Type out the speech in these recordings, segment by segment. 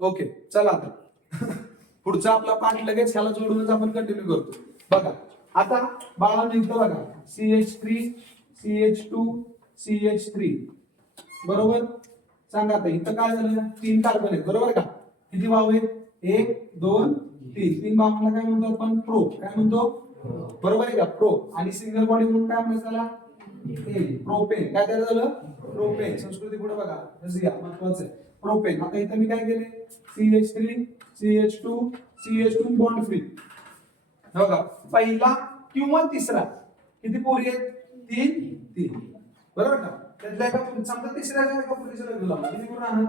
Okay चला आता पुढचा आपला पाठ लगेच ह्याला जोडूनच आपण कंटिन्यू करतो. बघा आता बाळांनो इथं बघा CH3 CH2 CH3 बरोबर. सांगा आता इथं काय झालं, 3 कार्बन आहेत बरोबर का. किती भाव आहेत, 1 2 3. 3 भावांना काय म्हणतो आपण, प्रो. काय म्हणतो, बरोबर आहे का, प्रो. आणि सिंगल बॉडी म्हणून काय म्हणायचं त्याला, प्रोपेन. काय तयार झालं, प्रोपेन. संस्कृती पुढे बघा, महत्वाचं आहे प्रोपेन. आता इथं मी काय केले, CH3 CH2 CH2 bond free. बघा पहिला किंवा तिसरा किती पोरी आहेत, 3 बरोबर का. त्यातल्या एका समजा तिसऱ्या एका पोरीचं लग्न लावलं, किती पोरं राहणार,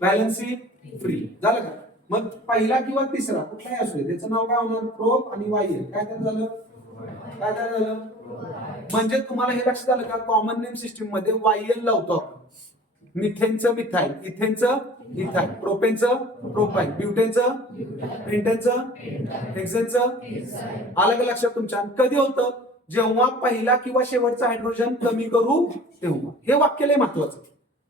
बॅलन्सी फ्री झालं का. मग पहिला किंवा तिसरा कुठलाही असू दे त्याचं नाव काय होणार, प्रो आणि वाय. काय झालं, काय झालं. म्हणजे तुम्हाला हे लक्षात आलं का, कॉमन नेम सिस्टीम मध्ये वायल लावतो आपण. मिथेनचं मिथाईल, इथेनचं इथाईल, प्रोपेनचं प्रोपाईल, ब्युटेनचं पेंटेनचं हेक्सेनचं. आलं का लक्षात तुमच्या. कधी होतं, जेव्हा पहिला किंवा शेवटचा हायड्रोजन कमी करू तेव्हा. हे वाक्य लय महत्वाचं,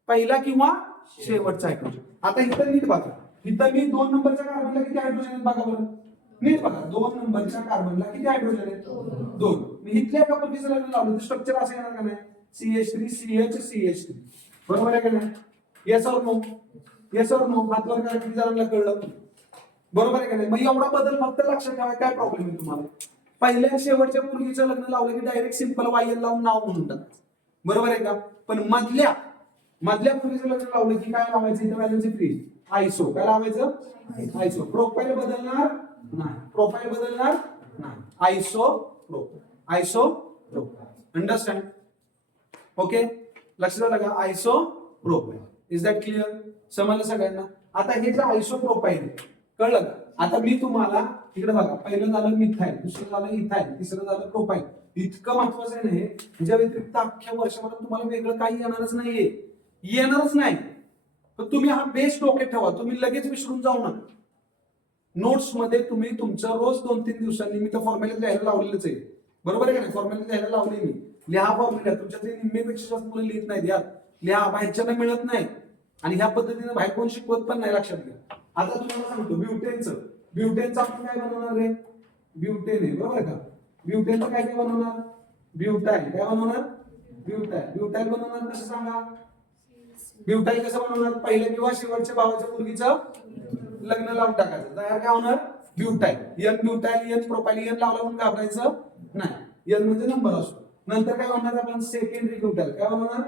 पहिला किंवा शेवटचा हायड्रोजन. आता इथं नीट बघा, इथं मी 2 नंबरच्या कार्बनला किती हायड्रोजन आहेत बघा बरं, नीट बघा. 2 नंबरच्या कार्बनला किती हायड्रोजन आहेत, 2. मी इथल्या एका पोरीचं लग्न लावलं तर स्ट्रक्चर असं येणार का नाही, CH3 CH CH3 बरोबर आहे का नाही. येस और नो, येस और नो. हात वर करा, किती जणांना कळलं, बरोबर आहे का नाही. मग एवढा बदल फक्त लक्षात ठेवा. काय प्रॉब्लेम आहे तुम्हाला, पहिल्या शेवटच्या मुलगीचं लग्न लावलं की डायरेक्ट सिंपल वायल लावून नाव म्हणून टाकायचं, बरोबर आहे का. पण मधल्या मुलगीचं लग्न लावलं की काय लावायचं, इथं बॅलन्सी फ्री आयसो. काय लावायचं, आयसो. प्रोफाईल बदलणार नाही, प्रोफाईल बदलणार नाही. आयसो प्रो, आयसो प्रो. Understand, okay. लक्षात आलं का, आयसो प्रोपाईल. इज दॅट क्लिअर, समजलं सगळ्यांना. आता हे जे आयसो प्रोपाईल कळलं का. आता मी तुम्हाला इकडे बघा, पहिलं झालं मिथाईल, दुसरं झालं इथाईल, तिसरं झालं प्रोपाईल. इतकं महत्वाचं आहे ना हे, ह्याच्या व्यतिरिक्त अख्ख्या वर्षभरात तुम्हाला वेगळं काही येणारच नाहीये, येणारच नाही. पण तुम्ही हा बेस डोक्यात ठेवा, तुम्ही लगेच विसरून जाऊ नका. नोट्स मध्ये तुम्ही तुमचं रोज 2-3 दिवसांनी, मी तर फॉर्म्युला लिहायला लावलेलंच आहे, बरोबर आहे का नाही. फॉर्म्युला लिहायला लावले मी, लिहा फॉर्म्युला. तुमच्यातले निम्मेपेक्षा जास्त मुलं लिहित नाहीत यार, लिहा. बाहेरच्यांना मिळत नाही आणि ह्या पद्धतीने बाहेर कोण शिकवत पण नाही, लक्षात घ्या. आता तुम्हाला सांगतो ब्युटेनचं आपण काय बनवणार आहे, ब्युटेन आहे बरोबर का. ब्युटेनचं काय काय बनवणार, ब्युटाईल. काय बनवणार, ब्युटाईल. ब्युटाईल बनवणार कसं सांगा, ब्युटाईल कसं बनवणार, पहिल्या किंवा शेवटच्या भावाच्या मुलगीचं लग्न लावून टाकायचं, तयार काय होणार, butyl. N butyl, N propyl. N लावला म्हणून घाबरायचं नाही, एन म्हणजे नंबर असतो. नंतर काय होणार, आपण सेकंडरी ब्युटाईल. काय बनवणार,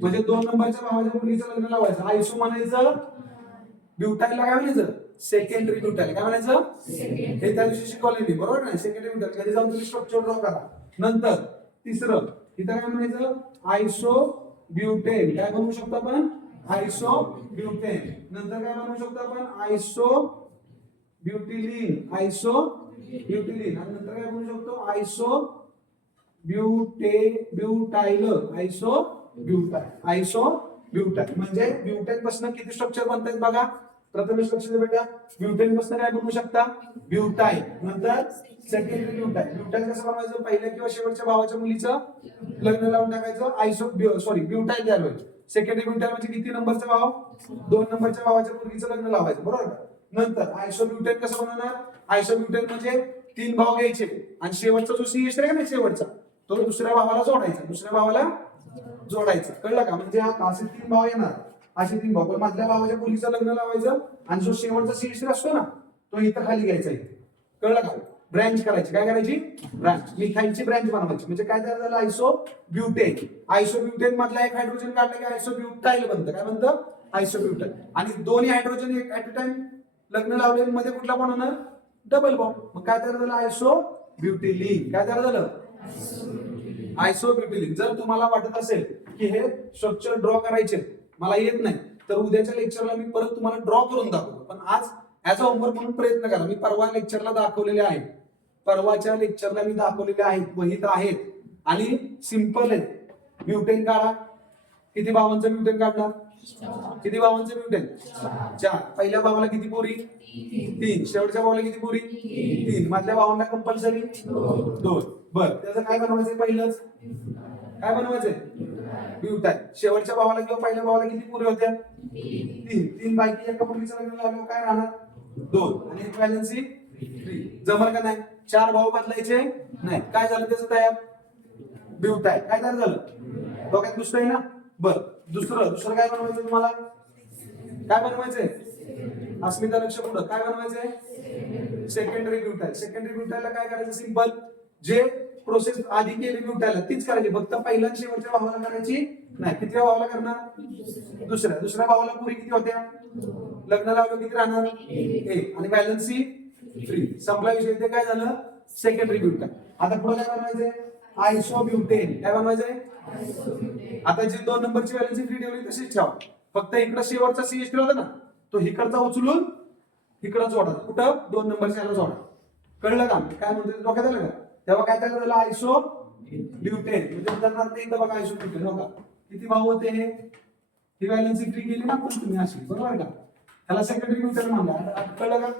म्हणजे 2 नंबरच्या भावाच्या मुलीचं लग्न लावायचं, आयसो म्हणायचं. ब्युटाईलला काय म्हणायचं, सेकंडरी ब्युटाईल. काय म्हणायचं, हे त्या दिवशी शिकवले मी, बरोबर नाही. सेकंडरी ब्युटाईल कधी जाऊन तुम्ही स्ट्रक्चर ड्रॉ करा. नंतर तिसरं इथं काय म्हणायचं, आयसो ब्युटेन. काय बनवू शकतो आपण, आयसो ब्युटेन. नंतर काय बनवू शकतो आपण, आयसो ब्युटिलिन. आयसो ब्युटिलिन. आणि नंतर काय बनवू शकतो, आयसो ब्युटाईल. आयसो butyl, आयसो butyl. म्हणजे ब्युटेन पासून किती स्ट्रक्चर बनतात बघा. प्रथम स्ट्रक्चर बेटा, ब्युटेन पासून काय बनवू शकता, ब्युटाईल. नंतर सेकंडरी ब्युटाईल. ब्युटाईल कसं बनवायचं, पहिल्या किंवा शेवटच्या भावाच्या मुलीचं लग्न लावून टाकायचं, आयसो सॉरी ब्युटाईल तयार होईल. सेकंडरी ब्युटाईल म्हणजे किती नंबरचा भाव, 2 नंबरच्या भावाच्या मुलीचं लग्न लावायचं, बरोबर का. नंतर आयसो ब्युटेन कसं बनवणार, आयसो ब्युटेन म्हणजे 3 भाव घ्यायचे आणि शेवटचा जो CH आहे ना शेवटचा, तो दुसऱ्या भावाला जोडायचा, दुसऱ्या भावाला जोडायचं, कळलं का. म्हणजे असे 3 भाव येणार, असे 3 भाव. पण मधल्या भावाच्या मुलीचं लग्न लावायचं आणि जो शेवटचा CH असतो ना तो इथं खाली घ्यायचा, इथे, कळलं का. ब्रँच करायची, काय करायची, ब्रँच. मिथाईलची ब्रँच बनवायची. म्हणजे काय तयार झालं, आयसो ब्युटेन. आयसो ब्युटेन मधला एक हायड्रोजन काढलं की आयसो ब्युटाईल बनतं. काय बनतं, आयसो ब्युटाईल. आणि दोन्ही हायड्रोजन एक ऍट अ टाइम लग्न लावलेल्या मध्ये कुठला बनवणार, डबल बॉन्ड. मग काय तयार झालं, आयसो ब्युटिलिन. काय तयार झालं, आयसो ब्युटिलिन. जर तुम्हाला वाटत असेल की हे स्ट्रक्चर ड्रॉ करायचे मला येत नाही, तर उद्याच्या लेक्चरला मी परत तुम्हाला ड्रॉ करून दाखवतो. पण आज ऍज अ होमवर्क म्हणून प्रयत्न करा. मी परवा लेक्चरला दाखवलेले आहेत, परवाच्या लेक्चरला मी दाखवलेले आहेत, वहीत आहेत आणि सिंपल आहे. ब्युटेन काढा, किती भावांचं ब्युटेन काढणार, किती भावांचं ब्युटेन, 4. पहिल्या भावाला किती पोरी, 3. शेवटच्या भावाला किती पोरी, 3. मधल्या भावांना कंपल्सरी 2. बर, त्याचं काय बनवायचंय, पहिलंच काय बनवायचंय, ब्युटाईल. शेवटच्या भावाला किंवा पहिल्या भावाला किती पुरी होत्या? 3 पैकी एका मुलीचं लग्न झालं काय राहणार? 2 आणि एक व्हॅलेन्सी 3. जमल का नाही? 4 भाव बदलायचे नाही. काय झालं त्याचं तयार? ब्युटाईल. काय तयार झालं? डोक्यात दुसरं आहे ना? बरं, दुसरं काय बनवायचं तुम्हाला? काय बनवायचंय? अस्मिता लक्ष पुढं काय बनवायचंय? Secondary butyl. सेकंडरी ब्युटाईलला काय करायचं? सिंपल, जे प्रोसेस आधी केली ब्युटाईलला तीच करायची, फक्त पहिल्या आणि शेवटच्या भावाला करायची नाही. किती भावाला करणार? दुसऱ्या भावाला पुरी किती होत्या? लग्न लावलं किती राहणार? 1 आणि व्हॅलेन्सी 3. संपला विषय. ते काय झालं? Secondary butyl. आता पुढे काय बनवायचंय? आयसोब्युटेन. काय बनवायचंय? आता जी 2 नंबरची व्हॅलेन्सी 3 ठेवली तशीच ठेवा, फक्त इकडे शेवटचा सीएच ठेवला ना, तो इकडचा उचलून इकडे जोडा. कुठं? 2 नंबरच्या याला जोडा. कळलं का? काय म्हणतो डोक्यात आलं का? तेव्हा काय तयार झालं? आयसोब्युटेन. म्हणजे उदाहरणार्थ एकदा बघा, आयसोब्युटेन हो का, किती भाव होते? ही व्हॅलेन्सी 3 केली ना पण तुम्ही अशी, बरोबर का? त्याला सेकंडरी ब्युटेन म्हणला. कळलं का?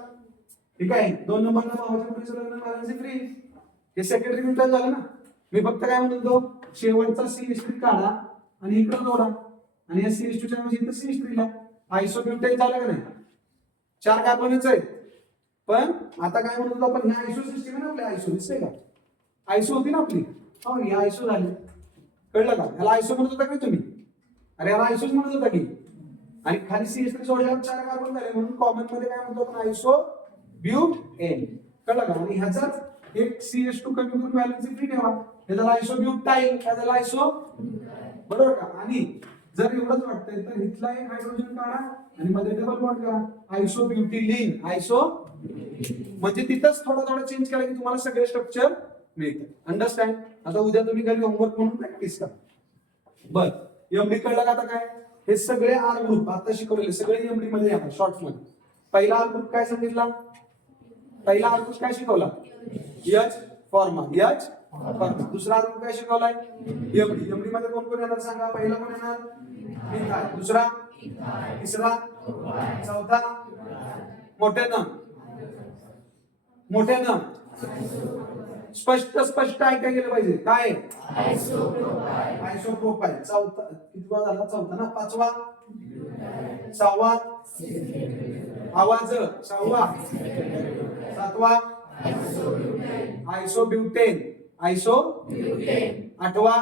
ठीक आहे. 2 नंबरला भावाच्या पुढे लग्न व्हॅलेन्सी 3, हे सेकंडरी ब्युटेन झालं ना. मी फक्त काय म्हणतो, शेवटचा CH3 काढा आणि इकडे जोडा आणि या CH2 च्या ऐवजी इथं CH3 ला. आयसोब्युटेन झालं का नाही? 4 कार्बनच आहेत. पण आता काय म्हणतो आपण, ही आयसो सिस्टीम आहे ना आपली. आयसो दिसते का? आयसो होती ना आपली. हो, ही आयसो झाली. कळलं का? याला आयसो म्हणत होता का तुम्ही? अरे याला आयसोच म्हणत होता की. आणि खाली CH3 जोडल्यावर 4 कार्बन झाले, म्हणून कॉमन मध्ये काय म्हणतो आपण? आयसोब्युटेन. कळलं का? आणि ह्याचाच एक CH2 कमी करून व्हॅलेन्सी 3 ठेवा. हे झालं आयसोब्युटाईल. काय झालं? आयसो, बरोबर का? आणि जर एवढंच वाटतंय तर इथला एक हायड्रोजन काढा आणि मध्ये डबल बॉन्ड करा. आयसोब्युटिलीन. आयसो म्हणजे तिथंच थोडं चेंज केलं की तुम्हाला सगळे स्ट्रक्चर मिळतात. अंडरस्टँड? आता उद्या तुम्ही घरी होमवर्क म्हणून प्रॅक्टिस करा. बर, एमडी कळलं का? आता काय हे सगळे आर ग्रुप आता शिकवलेले सगळे एमडी मध्ये येणार शॉर्ट मध्ये. पहिला आर ग्रुप काय सांगितला? पहिला आर ग्रुप काय शिकवला? एच फॉर्मा. एच फॉर्मा. दुसरा आर ग्रुप काय शिकवलाय? एमडी. एमडी मध्ये कोण कोण येणार सांगा? पहिला कोण येणार? मिथाइल. दुसरा, तिसरा, चौथा, मोठ्यानं स्पष्ट ऐकायला गेलं पाहिजे. काय? आयसोप्रोपाईल. चौथा कितवा झाला? चौथा ना. 5वा, 6वा, आवाज 6वा, 7वा, आयसोब्युटेन. 8वा,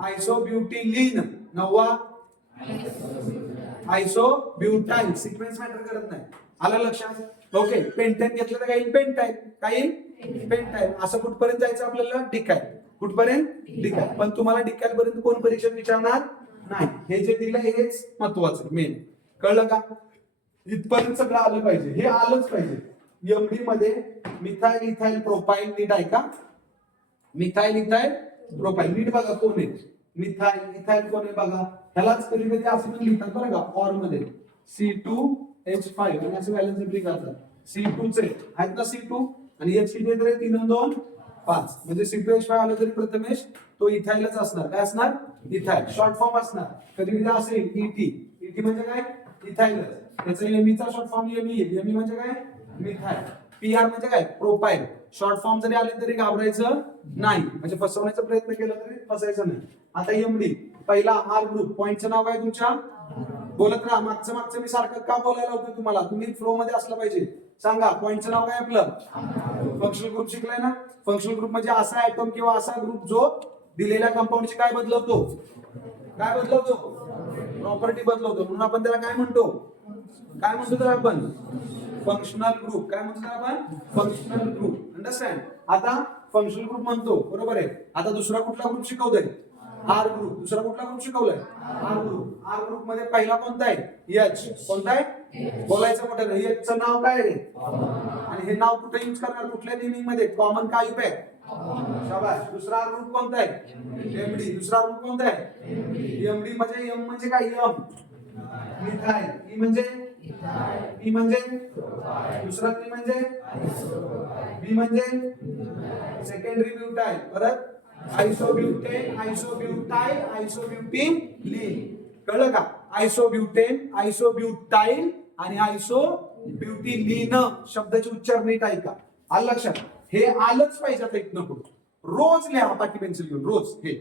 आयसोब्युटिलीन. 9वा, आयसोब्युटाईल. सिक्वेन्स मॅटर करत नाही. आलं लक्षात? ओके. पेंटाईन घेतलं तर काही पेंटाईन, काही पेंटाईन. असं कुठपर्यंत जायचं आपल्याला? डिकाईल. कुठपर्यंत? डिकाईल. पण तुम्हाला डिकाईल पर्यंत कोण परीक्षेत विचारणार नाही. हे जे दिलंय हेच महत्वाचं मेन. कळलं का? इथपर्यंत सगळं आलं पाहिजे. हे आलंच पाहिजे. एमडी मध्ये मिथाइल इथाइल प्रोपाईल. नीट ऐका. मिथाइल इथाइल प्रोपाईल नीट बघा कोण आहे. मिथाइल इथाइल कोण आहे बघा. ह्यालाच कधी कधी असं पण लिहितात बरं का, ऑर मध्ये C2H5 आणि असं व्हॅलेन्स ब्रिक करतात. C2 चे आहेत ना C2 आणि H किती आहे? 3 आणि 2 5. म्हणजे C2H5 आलं तरी प्रथमेश तो इथाइलच असणार. काय असणार? इथाइल. शॉर्ट फॉर्म असणार. कधी कधी असेल ET. ET म्हणजे काय? इथाइलच. त्याचा Me चा शॉर्ट फॉर्म Me. Me म्हणजे काय? मिथाइल. PR म्हणजे काय? प्रोपाईल. शॉर्ट फॉर्म जरी आले तरी घाबरायचं नाही. म्हणजे फसवण्याचा प्रयत्न केला तरी फसायचं नाही. आता एमडी पहिला आर ग्रुप. पॉइंटचं नाव काय तुमच्या? बोलत राहा. मागचं मी सारखं का बोलायला होतं तुम्हाला? तुम्ही फ्लो मध्ये असलं पाहिजे. सांगा पॉइंटचं नाव काय आपलं? फंक्शनल ग्रुप शिकलाय ना? फंक्शनल ग्रुप म्हणजे असा ऍटम किंवा असा ग्रुप जो दिलेल्या कंपाऊंडची काय बदलवतो? काय बदलवतो? प्रॉपर्टी बदलवतो. म्हणून आपण त्याला काय म्हणतो? काय म्हणतो त्याला आपण? Functional group. काय म्हणतो त्याला आपण? Functional group. अंडरस्टँड? आता फंक्शनल ग्रुप म्हणतो, बरोबर आहे. आता दुसरा कुठला ग्रुप शिकवतोय? R group. दुसरा कुठला ग्रुप शिकवलाय? R group. आर ग्रुप मध्ये पहिला कोणता आहे? एच. कोणता आहे? बोलायचं मोठं. एच चं नाव काय आहे? आणि हे नाव कुठे यूज करणार? कुठल्या नेमिंग मध्ये? कॉमन काय आहे? शाबास. दुसरा ग्रुप कोणता आहे? एमडी. दुसरा ग्रुप कोणता आहे? एमडी म्हणजे एम म्हणजे काय? M methyl. ई म्हणजे पी म्हणजे दुसरा पी म्हणजे बी म्हणजे सेकंडरी ब्युटाईल. परत आयसोब्युटेन, आयसोब्युटाईल, आयसोब्युटिलीन. कळलं का? आयसोब्युटेन, आयसोब्युटाईल आणि आयसोब्युटिलीन शब्दाचे उच्चार नीट ऐका. आलं लक्षात? हे आलंच पाहिजे आता इथनं पुढे. रोज लिहा पाटी पेन्सिल घेऊन रोज. हे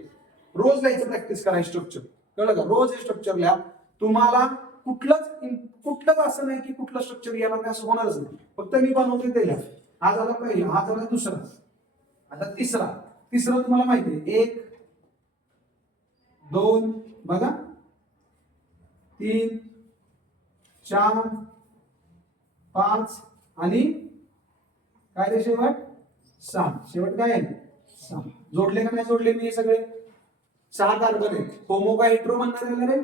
रोज लिहायचं प्रॅक्टिस करा स्ट्रक्चर, कळलं का? रोज हे स्ट्रक्चर लिहा. तुम्हाला कुठलंच असं नाही की कुठलं स्ट्रक्चर येणार नाही असं होणारच नाही. फक्त मी बनवते ते लिहा. हा झाला पहिला, हा झाला दुसरा, आता तिसरा तुम्हाला माहिती आहे. 1 2 बघा, 3 4 5 आणि काय रे शेवट 6. शेवट काय आहे? 6. जोडले का नाही जोडले मी हे सगळे? 6 कार्बन आहेत. होमो का हेट्रो म्हणणार रे?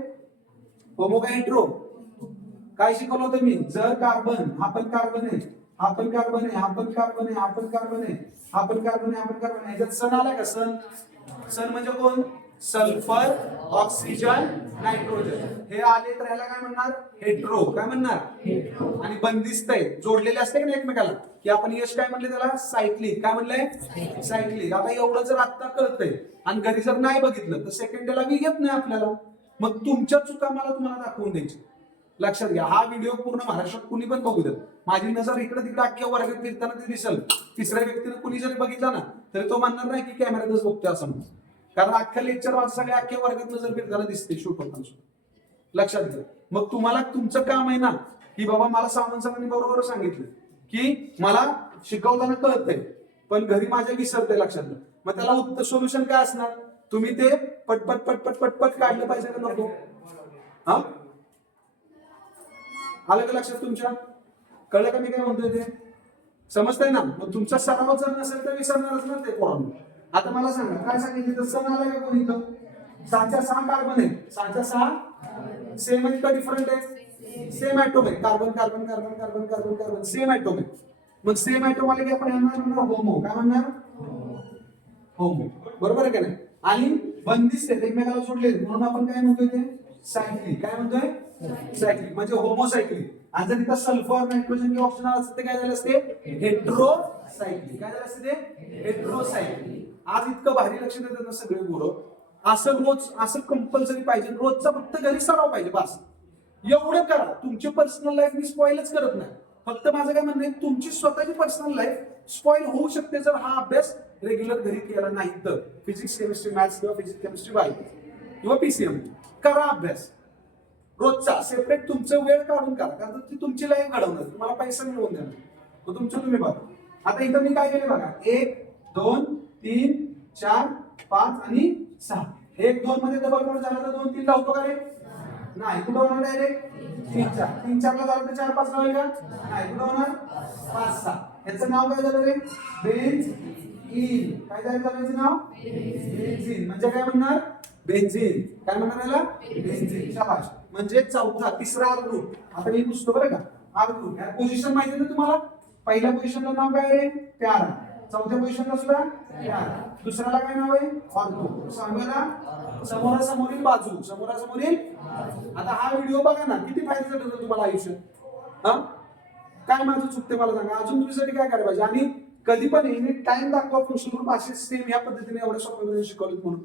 होमो का हेट्रो? काय शिकवलं होतं मी? जर कार्बन, हा पण कार्बन आहे, हा पण कार्बन आहे, हा पण कार्बन आहे, हा पण कार्बन आहे, हा पण कार्बन आहे, हा पण कार्बन आहे, ह्याच्यात सन आलाय का? सन म्हणजे कोण? Sulphur, oxygen, nitrogen. हे आले तर ह्याला काय म्हणणार? हेट्रो. काय म्हणणार? आणि बंदिस्त आहे, जोडलेले असते की नाही एकमेकाला, की आपण यश काय म्हणले त्याला? सायक्लिक. काय म्हणलंय? सायक्लिक. आता एवढं जर आता कळतंय आणि घरी जर नाही बघितलं तर सेकंड डेला बी येत नाही आपल्याला. मग तुमच्या चुका तुम्हाला दाखवून द्यायची. लक्षात घ्या, हा व्हिडिओ पूर्ण महाराष्ट्रात कुणी पण बघू देत. माझी नजर इकडे तिकडे अख्ख्या वर्गात फिरताना ते दिसेल. तिसऱ्या व्यक्तीने कुणी जरी बघितला ना तरी तो म्हणणार नाही की कॅमेऱ्यातच बघतोय असं म्हणून. कारण अख्ख्या लेक्चर वाच सगळ्या अख्ख्या वर्गात नजर फिरताना दिसते शूट होताना सुद्धा. लक्षात घ्या. मग तुम्हाला तुमचं काम आहे ना की बाबा मला सावंत सरांनी बरोबर सांगितलं की मला शिकवताना कळतंय पण घरी माझ्या विसरते. लक्षात घ्या. मग त्याला उत्तर सोल्युशन काय असणार? तुम्ही ते पटपट पटपट पटपट काढलं पाहिजे का नको? हा, आलं का लक्षात तुमच्या? कळलं का मी काय म्हणतोय ते? समजतंय ना? मग तुमचा सराव जर नसेल तर विसरणारच ना ते पोरांनो. आता मला सांगा, काय सांगितलं? तर सण आलाय का कोणी इथं? 6च्या 6 कार्बन आहे. 6च्या 6 सेम आहे का डिफरंट आहे? सेम ऍटॉम आहे. Carbon carbon carbon carbon carbon carbon same atom आहे. मग सेम ऍटॉम आले की आपण यांना म्हणणार होमो. काय म्हणणार? होमो. बरोबर आहे का नाही? आणि बंदिस्त आहेत, एकमेकाला जोडले म्हणून आपण काय म्हणतोय ते? सायक्लिक. काय म्हणतोय? सायक्लिक म्हणजे होमोसायक्लिक. आणि जर इथं सल्फर, नायट्रोजन किंवा ऑक्सिजन असतं ते काय झालं असते? हेट्रोसायक्लिक. काय झालं असते ते? हेट्रोसायक्लिक. आज इतकं भारी लक्ष देतात ना सगळे पोरं. असं रोज असं कंपल्सरी पाहिजे. रोजचा फक्त घरी सराव पाहिजे बस. एवढं करा. तुमची पर्सनल लाईफ मी स्पॉइलच करत नाही. फक्त माझं काय म्हणणं आहे, तुमची स्वतःची पर्सनल लाईफ स्पॉइल होऊ शकते जर हा अभ्यास रेग्युलर घरी केला नाही तर. फिजिक्स, केमिस्ट्री, मॅथ्स किंवा फिजिक्स, केमिस्ट्री, बायो किंवा पीसीएम करा अभ्यास रोजचा. सेपरेट तुमचं वेळ काढून करा. कारण ती तुमची लाईफ घडवणार, तुम्हाला पैसा मिळवून देणार. मग तुमचं तुम्ही बघा. आता इथं मी काय केलं बघा, 1 2 3 4 5 आणि 6. 1 2 मध्ये डबल कोड झाला तर 2 3 लावतो का रे? नाही. कुठं होणार डायरेक्ट? 3 4. 3 4 ला झालं तर 4 5 लावेल का? नाही. कुठं होणार? 5 6. याचं नाव काय झालं रे? बेन्झीन. काय झालं याचं नाव? बेन्झीन. म्हणजे काय म्हणणार? बेन्झीन. काय म्हणणार याला? बेन्झीन. शाबाश. म्हणजे चौथा तिसरा आर ग्रुप. आता मी पुसतो बरं का. आर ग्रुप या पोझिशन माहिती ना तुम्हाला? पहिल्या पोझिशनला नाव काय आहे? प्यारा. चौथ्या पोझिशनला सुद्धा प्यारा. दुसऱ्याला काय नाव आहे? ऑर्थो. सहाव्याला समोरासमोरील बाजू. समोरासमोरील. आता हा व्हिडिओ बघा ना, किती फायद्याचा ठरतो तुम्हाला आयुष्यात. हा, काय माझं चुकते मला सांगा. अजून तुझ्यासाठी काय करायला पाहिजे? आणि कधी पण एनी टाइम दाखवा फंक्शन ग्रुप असे सेम या पद्धतीने एवढ्या सोप्या पद्धतीने शिकवलेत म्हणून.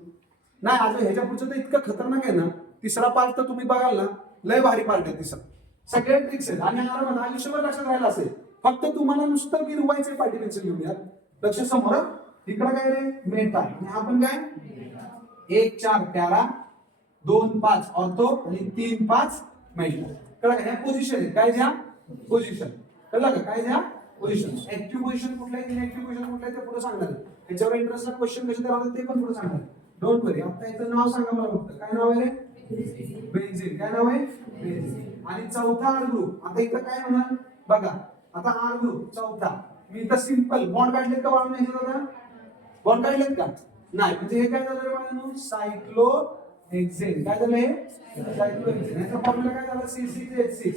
नाही आता ह्याच्या पुढचं तर इतकं खतरनाक आहे ना. तिसरा पार्ट तर तुम्ही बघाल ना, लय भारी पार्ट आहे तिसरा. सगळ्या ट्रिक्स आहेत आणि आयुष्यभर लक्षात राहिला असेल. फक्त तुम्हाला नुसतं गिरवायचंय पाठी पेन्सिल घेऊन यार. लक्ष समोर. इकडं काय रे? मेटा. आणि आपण काय? 1 4 प्यारा, 2 5 ऑर्थो आणि 3 5 मेटा. कळलं का? ह्या पोझिशन आहे. काय द्या? पोझिशन. कळलं का? काय द्या? पोझिशन. ऍक्टिव्ह पोझिशन कुठलं आहे, इनऍक्टिव्ह पोझिशन कुठलं आहे ते पुढे सांगणार. त्याच्यावर इंटरेस्टला क्वेश्चन कसे करावं ते पण पुढे सांगणार. डोंट वरी. आता याचं नाव सांगा मला फक्त. काय नाव आहे रे? बेन्झीन. काय नाव आहे? बेन्झीन. आणि चौथा आर ग्रुप. आता इथं काय म्हणा बघा. आता आर ग्रुप चौथा. मी इथं सिंपल बॉन्ड काढलेत का बाळांनो? ह्याच्यात बॉन्ड काढलेत का? नाही. म्हणजे हे काय झालं रे बाळांनो? सायक्लोहेक्सेन. काय झालं हे? सायक्लोहेक्सेन. याचा फॉर्म्युला काय झाला? C6H6.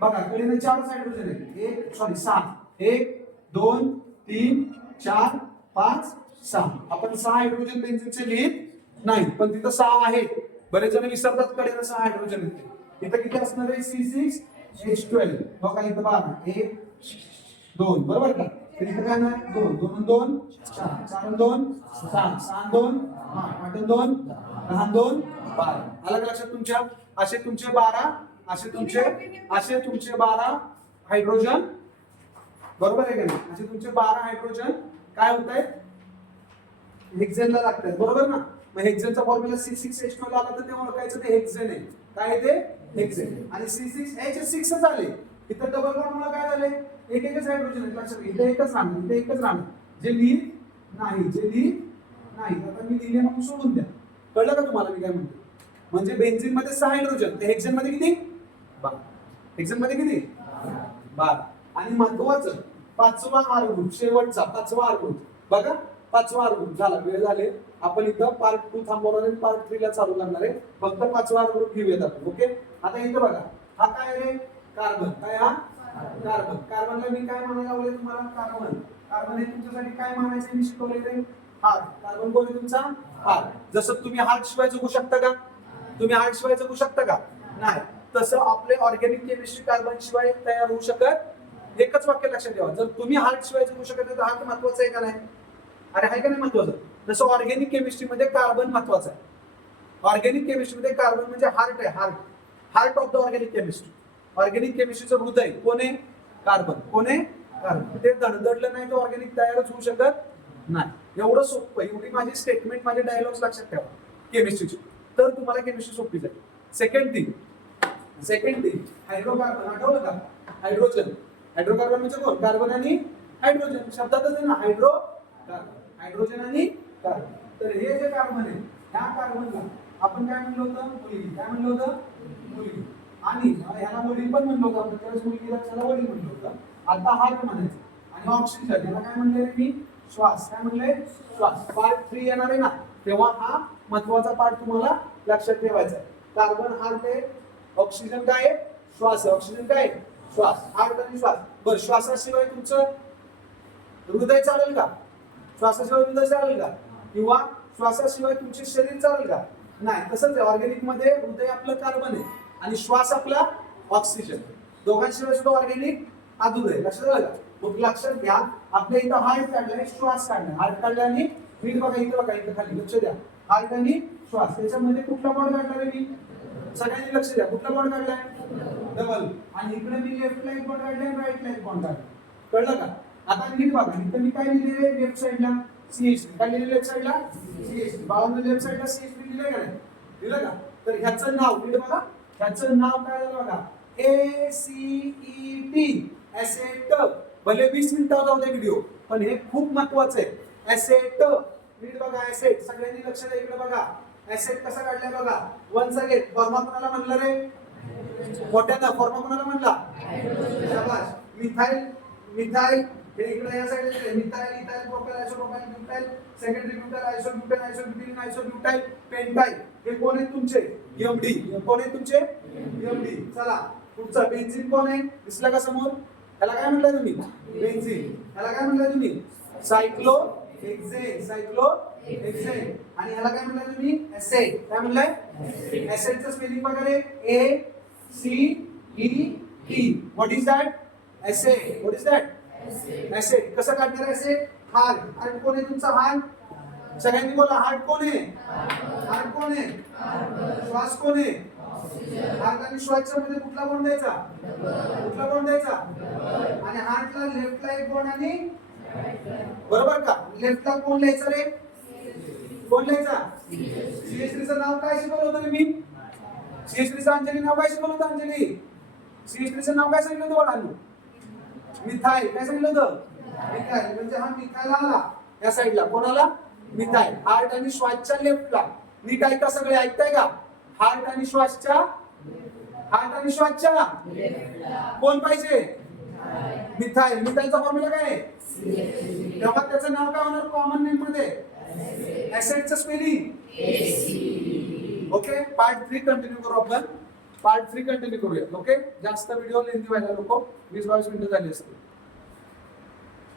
बघा कडे 4 हायड्रोजन आहेत. 6 1 2 3 4 5 6. आपण 6 हायड्रोजन बेन्झीनचे लिहित नाही पण तिथं 6 आहेत. बरेच जण विसरतात कडे 6 हायड्रोजन आहेत. इथं किती असणार आहे? C6H12. बघा इथं 12 1 2 बरोबर का? तर इथं काय नाही? 2 2 2 4 4 2 6 6 2 8 8 2 10 2 12. आलं का लक्षात तुमच्या? असे तुमचे 12 असे तुमचे 12 हायड्रोजन. बरोबर आहे का नाही? असे तुमचे 12 हायड्रोजन काय होत आहेत? हेक्सेनला लागतात. बरोबर ना? मग हेक्झेनचा फॉर्म्युला C6H12 आला तर ते ओळखायचं ते हेक्झेन आहे. काय आहे ते हेक्झेन. आणि C6H6 आले इथं डबल बॉन्डमुळे काय झाले एकच हायड्रोजन आहे लक्षात घ्या. इथे एकच राहणार इथे एकच राहणार जे लिहित नाही आता मी लिहिले म्हणून सोडून द्या. कळलं का तुम्हाला मी काय म्हणतो. म्हणजे बेन्झीन मध्ये 6 हायड्रोजन तर हेक्झेन मध्ये किती 12. हेक्झेन मध्ये किती 12. आणि महत्वाचं 5वा आर ग्रुप शेवटचा 5वा आर ग्रुप बघा 5वा आर ग्रुप झाला वेळ झाले. आपण इथं पार्ट 2 थांबवणार आहे पार्ट 3 ला चालू करणार आहे. फक्त 5वा आर ग्रुप घेऊयात आपण. ओके आता इथं बघा हा काय रे कार्बन. काय हा कार्बन. कार्बनला मी काय म्हणायला लावले तुम्हाला कार्बन हे तुमच्यासाठी काय म्हणायचं मी शिकवले रे हार्ट. कार्बन कोण आहे तुमचा हार्ट. जसं तुम्ही हार्ट शिवाय जगू शकता का तुम्ही हार्ट शिवाय जगू शकता का नाही. तसं आपले ऑर्गॅनिक केमिस्ट्री कार्बन शिवाय तयार होऊ शकत. एकच वाक्य लक्षात ठेवा जर तुम्ही हार्ट शिवाय जगू शकत नाही तर हार्ट महत्वाचा आहे का नाही. अरे आहे का नाही महत्वाचं. जसं ऑर्गॅनिक केमिस्ट्रीमध्ये कार्बन महत्वाचं आहे. ऑर्गॅनिक केमिस्ट्रीमध्ये कार्बन म्हणजे हार्ट आहे. Heart of the organic chemistry. Organic केमिस्ट्रीचं हृदय कोण आहे कार्बन. कोण आहे कार्बन. ते धडधडलं नाही तर ऑर्गॅनिक तयारच होऊ शकत नाही. एवढं सोपं एवढी माझी स्टेटमेंट माझे डायलॉग्स लक्षात ठेवा केमिस्ट्रीची तर तुम्हाला केमिस्ट्री सोपी जाईल. सेकंड थिंग हायड्रोकार्बन आठवलं का हायड्रोकार्बन म्हणजे कोण कार्बन आणि हायड्रोजन शब्दातच आहे ना हायड्रोजन आणि कार्बन. तर हे जे कार्बन आहे ह्या कार्बनला आपण काय म्हणलं होतं मुलगी. काय म्हणलं होतं मुलगी. आणि ह्याला वडील पण म्हणलं होतं आपण त्यावेळेस मुलगीला त्याला वडील म्हणलं होतं. आता हार्ट म्हणायचं. आणि ऑक्सिजन याला काय म्हणले मी श्वास. काय म्हणले श्वास. पार्ट 3 येणार आहे ना तेव्हा हा महत्वाचा पार्ट तुम्हाला लक्षात ठेवायचा आहे. कार्बन हार्ट आहे ऑक्सिजन काय आहे श्वास आहे. ऑक्सिजन काय आहे श्वास. हार्ट आणि श्वास. बरं श्वासाशिवाय तुमचं हृदय चालेल का श्वासाशिवाय हृदय चालेल का किंवा श्वासाशिवाय तुमचे शरीर चालेल का नाही. तसंच आहे ऑर्गॅनिक मध्ये हृदय आपलं कार्बन आहे आणि श्वास आपला ऑक्सिजन. दोघांशिवाय सुद्धा ऑर्गॅनिक अधूर आहे. लक्षात आलं का. मग लक्षात घ्या आपल्या इथं हार्ट काढलाय श्वास काढलाय. हार्ट काढलाय आणि मीठ बघा इथं खाली लक्ष द्या. हार्ट आणि श्वास त्याच्यामध्ये कुठला बॉन्ड काढलाय मी सगळ्यांनी लक्ष द्या. कुठला बॉन्ड काढलाय डबल. आणि इकडे मी लेफ्टला एक बॉन्ड काढलाय राईटला एक बॉन्ड काढलाय. कळलं का. आता नीट बघा इथं मी काय लिहिले लेफ्ट साइडला CH3 काय लिहिले लेफ्ट साइडला CH3 बाळांनो लेफ्ट साइडला CH3 लिहिले का नाही दिलं का. तर ह्याचं नाव नीट बघा ह्याचं नाव काय झालं बघा ACET एसेट. भले 20 मिनिटाचा जाऊ दे व्हिडिओ पण हे खूप महत्वाचं आहे. एसेट नीट बघा एसेट सगळ्यांनी लक्ष द्या इकडे बघा. एसेट कसा काढलाय बघा. वन्स अगेन फॉर्मा कोणाला म्हणलं रे मोठ्यानं फॉर्मा कोणाला म्हणला शाबास. मिथाइल हे इकडे या साइडला methyl ethyl propyl isopropyl butyl secondary butyl isobutane isobutene isobutyl pentyl हे कोण आहेत तुमचे MD. कोण आहेत तुमचे MD. चला पुढचा बेन्झीन कोण आहे दिसला का समोर. याला काय म्हटलं तुम्ही बेन्झीन. याला काय म्हटलं तुम्ही सायक्लोहेक्सेन आणि ह्याला काय म्हटलं तुम्ही एसेट. काय म्हटलंय एसेटचं स्पेलिंग बघा रे ACET. What is that asset. What is that asset. कसं काढणार एसेट हार्ट. हार्ट कोण आहे तुमचा हार्ट सगळ्यांनी बोला हार्ट कोण आहे हार्ट कोण आहे श्वास कोण आहे हार्ट आणि श्वासच्या मध्ये कुठला बॉन्ड द्यायचा आणि हार्टला लेफ्टला एक बॉन्ड आणि बरोबर का लेफ्टला कोण लिहायचं रे कोण लिहायचा CH3चं नाव काय शिकवलं होतं मी CH3चं अंजली नाव काय शिकवलं होतं अंजली CH3चं नाव काय सांगितलं होतं बाळांनो मिथाइल. काय सांगितलं होतं मिथाइल. म्हणजे हा मिथाइल आला या साईडला कोणाला मिथाइल. हार्ट आणि श्वासच्या लेफ्टला. नीट ऐका सगळे ऐकताय का. हार्ट आणि श्वासच्या कोण पाहिजे मिथाइल. मिथाइलचा फॉर्म्युला काय आहे तेव्हा त्याचं नाव काय होणार कॉमन नेम मध्ये एसेटचं स्पेलिंग ओके. पार्ट 3 कंटिन्यू करू आपण. पार्ट 3 कंटिन्यू करूया. ओके जास्त व्हिडिओ लेंथी व्हायला नको 20-22 मिनिटं झाली असतील.